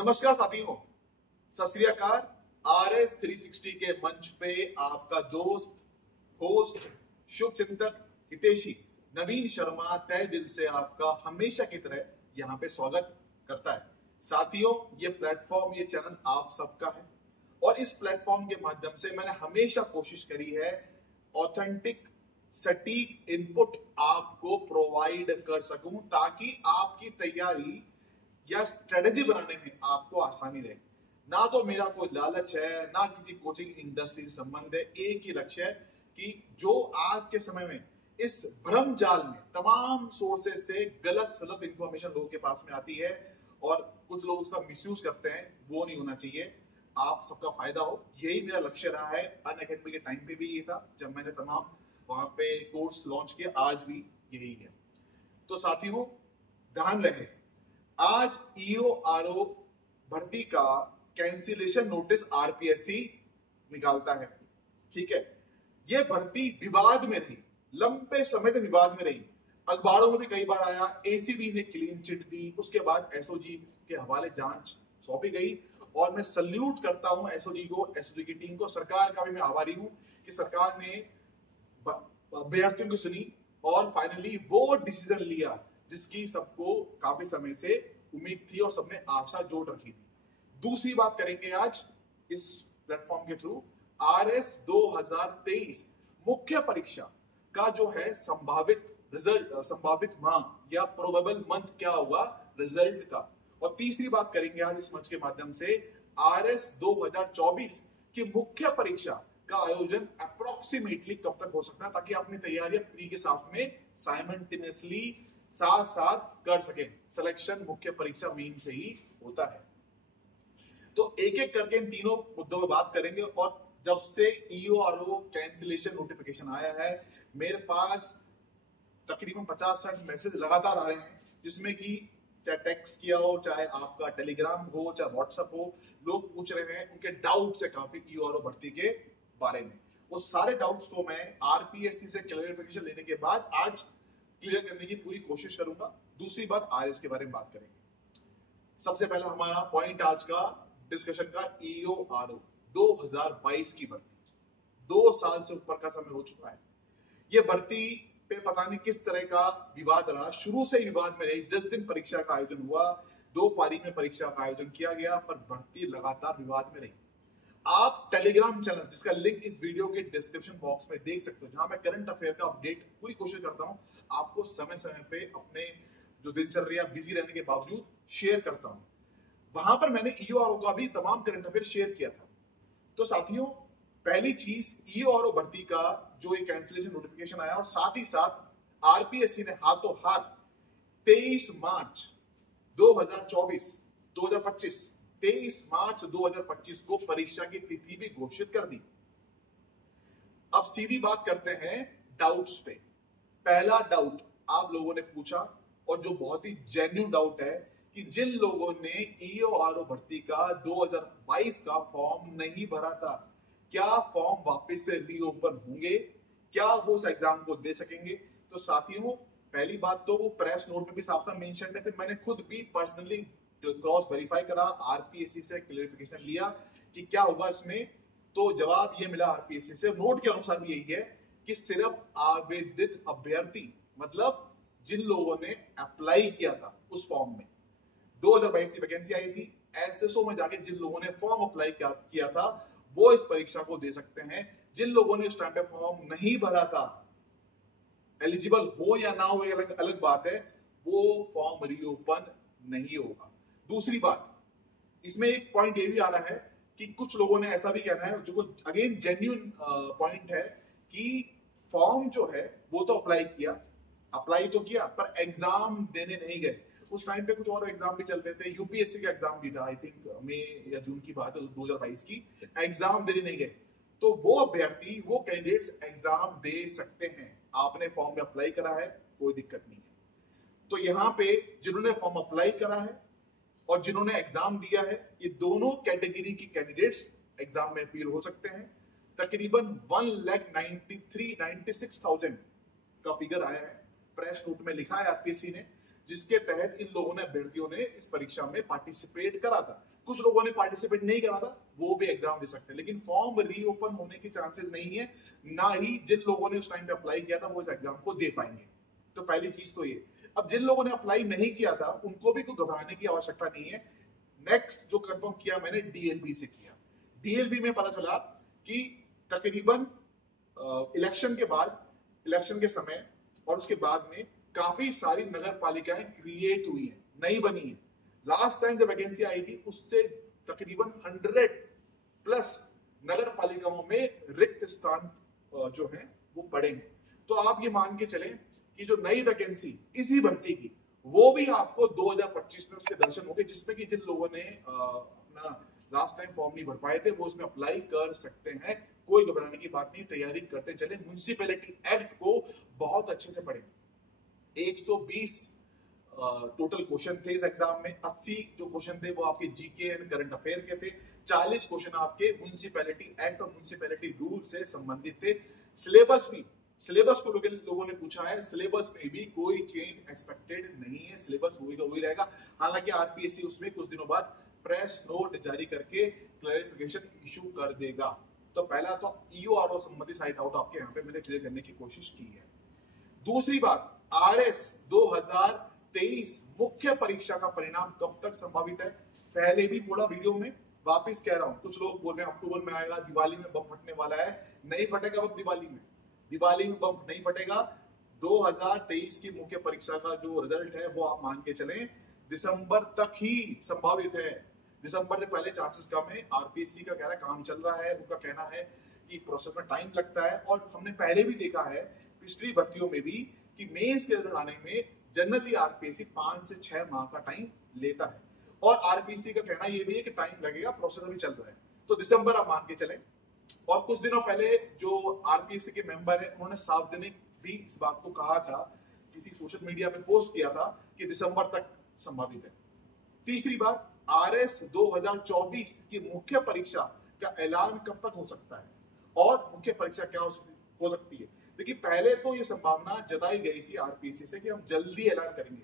नमस्कार साथियों, सत श्री अकाल। RS 360 के मंच पे आपका दोस्त, होस्ट, शुभ चिंतक, हितेशी नवीन शर्मा तहे दिल से आपका हमेशा की तरह यहाँ पे स्वागत करता है। साथियों, ये प्लेटफॉर्म, ये चैनल आप सबका है और इस प्लेटफॉर्म के माध्यम से मैंने हमेशा कोशिश करी है ऑथेंटिक सटीक इनपुट आपको प्रोवाइड कर सकूं ताकि आपकी तैयारी या स्ट्रेटेजी बनाने में आपको आसानी रहे। ना तो मेरा कोई लालच है, ना किसी कोचिंग इंडस्ट्री से संबंध है। एक ही लक्ष्य है कि जो आज के समय में इस भ्रम जाल में तमाम सोर्सेस से गलत सलत इंफॉर्मेशन लोगों के पास में आती है और कुछ लोग उसका मिसयूज करते हैं, वो नहीं होना चाहिए। आप सबका फायदा हो, यही मेरा लक्ष्य रहा है। अनअकैडमी के टाइम पे भी ये था जब मैंने तमाम वहां पे कोर्स लॉन्च किया, आज भी यही है। तो साथियों, ध्यान रहे, आज EORO भर्ती का कैंसिलेशन नोटिस RPSC निकालता है। ठीक है, यह भर्ती विवाद में रही, लंबे समय तक विवाद में रही। अखबारों में भी कई बार आया, ACB ने क्लीन चिट दी, उसके बाद SOG के हवाले जांच सौंपी गई और मैं सल्यूट करता हूं SOG को, SOG की टीम को। सरकार का भी मैं आभारी हूं कि सरकार ने अभ्यर्थियों को सुनी और फाइनली वो डिसीजन लिया जिसकी सबको काफी समय से उम्मीद थी और सबने आशा जोड़ रखी थी। दूसरी बात करेंगे आज इस प्लेटफॉर्म के थ्रू, RS 2023 मुख्य परीक्षा का जो है संभावित रिजल्ट, संभावित माह या प्रोबेबल मंथ क्या होगा रिजल्ट का। और तीसरी बात करेंगे आज इस मंच के माध्यम से RS 2024 की मुख्य परीक्षा का आयोजन अप्रोक्सीमेटली कब तक हो सकता है ताकि अपनी तैयारियां प्री के साथ में साइमल्टेनियसली साथ साथ कर सके। सिलेक्शन मुख्य परीक्षा मेन से ही होता है। तो एक एक करके इन तीनों मुद्दों पे बात करेंगे। और जब से EORO कैंसिलेशन नोटिफिकेशन आया है, मेरे पास तकरीबन 50-60 मैसेज लगातार आ रहे हैं, जिसमें कि चाहे टेक्स्ट किया हो, चाहे आपका टेलीग्राम हो, चाहे व्हाट्सएप हो, लोग पूछ रहे हैं, उनके डाउट्स है काफी EORO भर्ती के बारे में। वो सारे डाउट्स को मैं RPSC से क्लैरिफिकेशन लेने के बाद आज क्लियर करने की पूरी कोशिश करूंगा। दूसरी बात, RS के बारे में बात करेंगे। सबसे पहला हमारा पॉइंट आज का डिस्कशन का EORO 2022 की भर्ती। 2 साल से ऊपर का समय हो चुका है। यह भर्ती पे पता नहीं किस तरह का विवाद रहा, शुरू से ही विवाद में रही। 10 दिन परीक्षा का आयोजन हुआ, 2 पारी में परीक्षा का आयोजन किया गया, पर भर्ती लगातार विवाद में रही। आप टेलीग्राम चैनल, जिसका लिंक इस वीडियो के डिस्क्रिप्शन बॉक्स में देख सकते हो, जहां मैं करंट अफेयर का अपडेट पूरी कोशिश करता हूं आपको समय समय पे अपने जो दिनचर्या बिजी रहने के बावजूद शेयर करता हूं। वहां पर मैंने EORO का भी तमाम करंट अफेयर शेयर किया था। तो साथियों, पहली चीज, EORO भर्ती का जो एक कैंसिलेशन नोटिफिकेशन आया और साथ ही साथ RPSC ने हाथों हाथ 23 मार्च 2024 2025 23 मार्च 2025 को परीक्षा की तिथि भी घोषित कर दी। अब सीधी बात करते हैं डाउट्स पे। पहला डाउट आप लोगों ने पूछा और जो बहुत ही जेन्युइन डाउट है कि जिन लोगों ने EORO भर्ती का 2022 का फॉर्म नहीं भरा था, क्या फॉर्म वापस से रीओपन होंगे? क्या वो उस एग्जाम को दे सकेंगे? तो साथियों, पहली बात तो वो प्रेस नोट में भी साफ साफ मेंशन है, फिर मैंने खुद भी पर्सनली क्रॉस वेरीफाई करा, RPSC से क्लैरिफिकेशन लिया कि क्या होगा इसमें। तो जवाब ये मिला RPSC से, नोट के अनुसार भी यही है कि सिर्फ आवेदित अभ्यर्थी, मतलब जिन लोगों ने अप्लाई किया था उस फॉर्म में, 2022 की वैकेंसी आई थी, SSO में जाके जिन लोगों ने फॉर्म अप्लाई किया था वो इस परीक्षा को दे सकते हैं। जिन लोगों ने उस टाइम पे फॉर्म नहीं भरा था, एलिजिबल हो या ना हो अलग अलग बात है, वो फॉर्म रीओपन नहीं होगा। दूसरी बात, इसमें एक पॉइंट ये भी आ रहा है कि कुछ लोगों ने ऐसा भी कहना है, जो अगेन जेन्युइन पॉइंट है, कि फॉर्म जो है वो तो अप्लाई तो किया पर एग्जाम देने नहीं गए। उस टाइम पे कुछ और एग्जाम भी चल रहे थे, UPSC का एग्जाम भी था, आई थिंक मई या जून की बात है 2022 की, एग्जाम देने नहीं गए। तो वो अभ्यर्थी, वो कैंडिडेट्स एग्जाम दे सकते हैं। आपने फॉर्म में अप्लाई करा है, कोई दिक्कत नहीं है। तो यहाँ पे जिन्होंने फॉर्म अप्लाई करा है और जिन्होंने एग्जाम दिया है, ये दोनों कैटेगरी की कैंडिडेट्स एग्जाम में अपील हो सकते हैं। तकरीबन 1,93,96,000 का फिगर आया है, प्रेस नोट में लिखा है RPSC ने। जिसके तहत इन लोगों ने अभ्यर्थियों ने इस परीक्षा में पार्टिसिपेट करा था। कुछ लोगों ने पार्टिसिपेट नहीं करा था, वो भी एग्जाम दे सकते हैं, लेकिन फॉर्म रीओपन होने के चांसेस नहीं है, ना ही जिन लोगों ने उस टाइम पे अप्लाई किया था वो इस एग्जाम को दे पाएंगे। तो पहली चीज तो ये। अब जिन लोगों ने अप्लाई नहीं किया था उनको भी कोई घबराने की आवश्यकता नहीं है। नेक्स्ट जो कंफर्म किया मैंने डीएलबी से किया। डीएलबी में पता चला कि तकरीबन इलेक्शन के बाद, इलेक्शन के समय और उसके बाद में काफी सारी नगर पालिकाएं क्रिएट हुई हैं, नई बनी है। लास्ट टाइम जब वैकेंसी आई थी उससे तकरीबन 100 प्लस नगर पालिकाओं में रिक्त स्थान जो है वो बढ़े हैं। तो आप ये मान के चलें कि जो नई वैकेंसी इसी भर्ती की, वो भी आपको 2025 में उसके दर्शन होंगे, जिसमें कि जिन लोगों ने अपना लास्ट टाइम फॉर्म नहीं भर पाए थे वो उसमें अप्लाई कर सकते हैं। कोई घबराने की बात नहीं, तैयारी करते चले। म्युनिसिपैलिटी एक्ट को बहुत अच्छे से पढ़ें। 120 टोटल क्वेश्चन थे इस एग्जाम में। 80 जो क्वेश्चन थे वो आपके जीके एंड करंट अफेयर के थे। 40 क्वेश्चन आपके म्युनिसिपैलिटी एक्ट और म्युनिसिपैलिटी रूल से संबंधित थे। सिलेबस भी, सिलेबस को लोगों ने पूछा है, सिलेबस में भी कोई चेंज एक्सपेक्टेड नहीं है, सिलेबस वही का वही रहेगा। हालांकि आरपीएससी उसमें कुछ दिनों बाद प्रेस नोट जारी करके क्लैरिफिकेशन इशू कर देगा। तो पहला तो ईओआरओ संबंधी साइट आउट आपके यहाँ पे मैंने क्लियर करने की कोशिश की है। दूसरी बात, आरएस 2023 मुख्य परीक्षा का परिणाम कब तक संभावित है? पहले भी बोला वीडियो में, वापस कह रहा हूं। कुछ लोग बोल रहे हैं अक्टूबर में आएगा, दिवाली में बम फटने वाला है। नहीं फटेगा बम दिवाली में, दिवाली में बम नहीं फटेगा। 2023 की मुख्य परीक्षा का जो रिजल्ट है वो आप मान के चलें दिसंबर तक ही संभावित है। दिसंबर से पहले चांसेस कम है। आरपीएससी का कह रहा है काम चल रहा है, उनका कहना है कि प्रोसेस में टाइम लगता है, और हमने पहले भी देखा है पिछली भर्तियों में भी कि मेंस के रिजल्ट आने में जनरली आरपीएससी 5 से 6 माह का टाइम लेता है, और आरपीएससी का कहना यह भी है कि टाइम लगेगा, प्रोसेस अभी चल रहा है। तो दिसंबर आप मान के चलें। और कुछ दिनों पहले जो आरपीएससी के मेंबर है उन्होंने सार्वजनिक भी इस बात को कहा था, किसी सोशल मीडिया पे पोस्ट किया था कि दिसंबर तक संभावित है। तीसरी बात, आरएस 2024 की मुख्य परीक्षा का ऐलान कब तक हो सकता है, और मुख्य परीक्षा क्या हो सकती है? देखिए, पहले तो ये संभावना जताई गई थी आरपीएससी से कि हम जल्दी ऐलान करेंगे।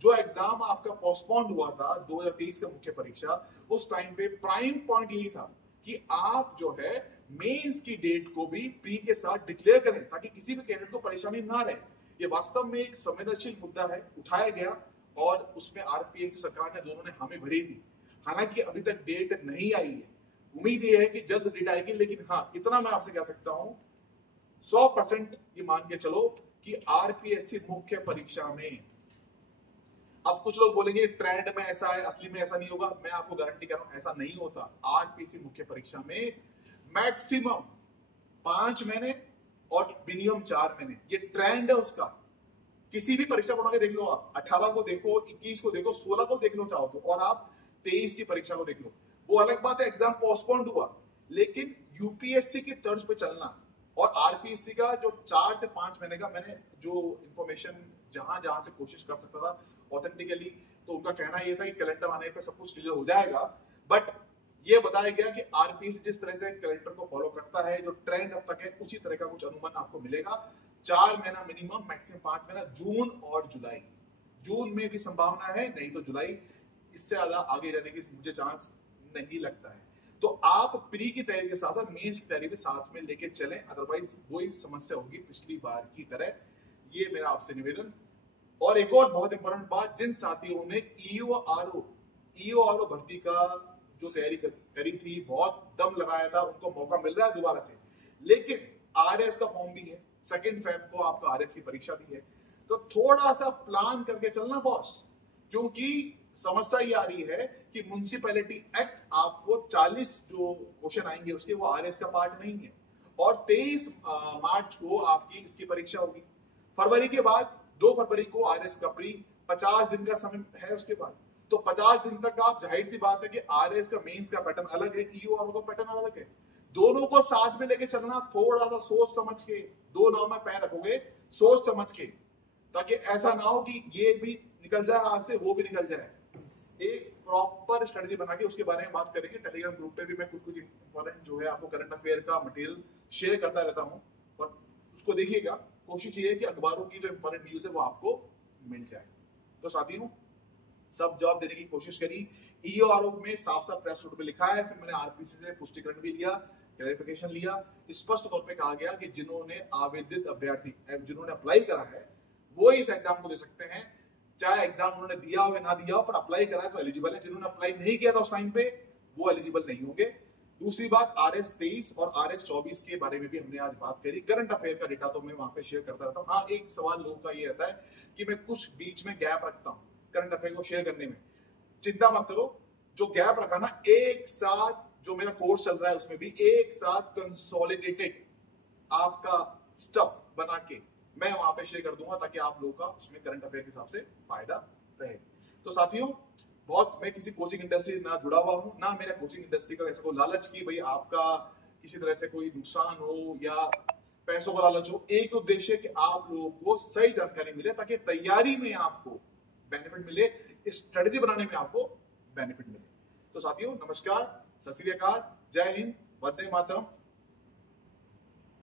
जो एग्जाम आपका पोस्टपोन्ड हुआ था 2023 का मुख्य परीक्षा, उस टाइम पे प्राइम पॉइंट यही था कि आप जो है मेंस की डेट को भी प्री के साथ डिक्लेयर करें, ताकि किसी भी कैंडिडेट को परेशानी ना रहे। ये वास्तव में एक संवेदनशील मुद्दा है, उठाया गया, और उसमें आरपीएससी सरकार ने दोनों ने हामी भरी थी। हालांकि अभी तक डेट नहीं आई है, उम्मीद ये है कि जल्द डेट आएगी। लेकिन हाँ, इतना मैं आपसे कह सकता हूं 100% ये मान के चलो कि आरपीएससी मुख्य परीक्षा में, अब कुछ लोग बोलेंगे ट्रेंड में ऐसा है, असली में ऐसा नहीं होगा। मैं आपको गारंटी कर रहा हूं ऐसा नहीं होता। आरपीएससी मुख्य परीक्षा में मैक्सिमम 5 महीने और मिनिमम 4 महीने, ये ट्रेंड है उसका। किसी भी परीक्षा को देख लो, आप 18 को देखो, 21 को देखो, 16 को देख लो चाहो तो, और आप 23 की परीक्षा को देख लो। वो अलग बात है एग्जाम पोस्टपोन्ड हुआ, लेकिन यूपीएससी की तर्ज पे चलना और आरपीएससी का जो 4 से 5 महीने का, मैंने जो इंफॉर्मेशन जहां जहां से कोशिश कर सकता था ऑथेंटिकली, तो उनका कहना यह था कि कैलेंडर आने पे सब कुछ क्लियर हो जाएगा। बट ये बताया गया कि आरपीएससी जिस तरह से कैलेंडर को फॉलो करता है, जो ट्रेंड अब तक है, उसी तरह का कुछ अनुमान आपको मिलेगा। 4 महीना मिनिमम, मैक्सिमम 5 महीना, जून और जुलाई। जून में भी संभावना है, नहीं तो जुलाई। इससे ज्यादा आगे जाने की मुझे चांस नहीं लगता है। तो आप प्री की तैयारी के साथ साथ मेंस की तैयारी भी साथ में लेके चलें, अदरवाइज वही समस्या होगी पिछली बार की तरह। ये मेरा आपसे निवेदन। और एक और बहुत इंपॉर्टेंट बात, जिन साथियों ने ईओआरओ भर्ती का जो तैयारी करी थी, बहुत दम लगाया था, उनको मौका मिल रहा है दोबारा से। लेकिन आरएस का फॉर्म भी है, 2 फेब को आपका आरएस की परीक्षा भी है। तो थोड़ा सा प्लान करके चलना बॉस, क्योंकि समस्या ये आ रही है कि म्युनिसिपैलिटी एक्ट आपको 40 जो क्वेश्चन आएंगे उसके, वो आरएस का पार्ट नहीं है। और 23 मार्च को आपकी इसकी परीक्षा होगी। फरवरी के बाद 2 फरवरी को आरएस का प्री, 50 दिन का समय है उसके बाद। तो 50 दिन तक आप, जाहिर सी बात है कि आरएस का मेंस का पैटर्न अलग है, ईओआरओ का पैटर्न अलग है। दोनों को साथ में लेके चलना, थोड़ा सा सोच समझ के, 2 नाव में पैर रखोगे सोच समझ के, ताकि ऐसा ना हो कि ये भी निकल जाए हाथ से, वो भी निकल जाए। एक प्रॉपर स्ट्रेटजी बना के उसके बारे में बात करेंगे। टेलीग्राम ग्रुप पे भी मैं कुछ इंपॉर्टेंट जो है आपको करंट अफेयर का मटेरियल शेयर करता रहता हूँ, और उसको देखिएगा। कोशिश ये है कि अखबारों की जो इंपॉर्टेंट न्यूज है वो आपको मिल जाए। तो साथियों सब जवाब देने की कोशिश करी। ईओआरओ में साफ साफ प्रेस नोट में लिखा है, फिर मैंने आरपीसी से पुष्टिकरण भी लिया, क्लैरिफिकेशन लिया। स्पष्ट तौर पे कहा गया कि जिन्होंने आवेदित अभ्यर्थी जिन्होंने अप्लाई करा है वो इस एग्जाम को दे सकते हैं, चाहे एग्जाम उन्होंने दिया हो या ना दिया हो, पर अप्लाई करा है तो एलिजिबल है। जिन्होंने अप्लाई नहीं किया था उस टाइम पे वो एलिजिबल नहीं होंगे। दूसरी बात, RS 23 और RS 24 के बारे में भी हमने आज बात करी। करंट अफेयर का डेटा तो मैं वहां पे शेयर करता रहता हूँ। हाँ, एक सवाल लोगों का ये रहता है कि मैं कुछ बीच में गैप रखता हूँ करंट अफेयर को शेयर करने में। चिंता मत करो, जो गैप रखा ना, एक साथ जो मेरा कोर्स चल रहा है उसमें भी एक साथ कंसोलिडेटेड आपका स्टफ बना के मैं वहां पे शेयर कर दूंगा, ताकि आप लोगों का उसमें करंट अफेयर के हिसाब से फायदा रहे। तो साथियों, बहुत मैं किसी कोचिंग इंडस्ट्री ना जुड़ा हुआ हूं, ना मेरा कोचिंग इंडस्ट्री का ऐसा कोई लालच की भाई आपका किसी तरह से कोई नुकसान हो या पैसों का लालच हो। एक उद्देश्य कि आप लोगों को सही जानकारी मिले, ताकि तैयारी में आपको बेनिफिट मिले, स्ट्रेटेजी बनाने में आपको बेनिफिट मिले। तो साथियों नमस्कार, सत श्री अकाल, जय हिंद, वंदे मातरम।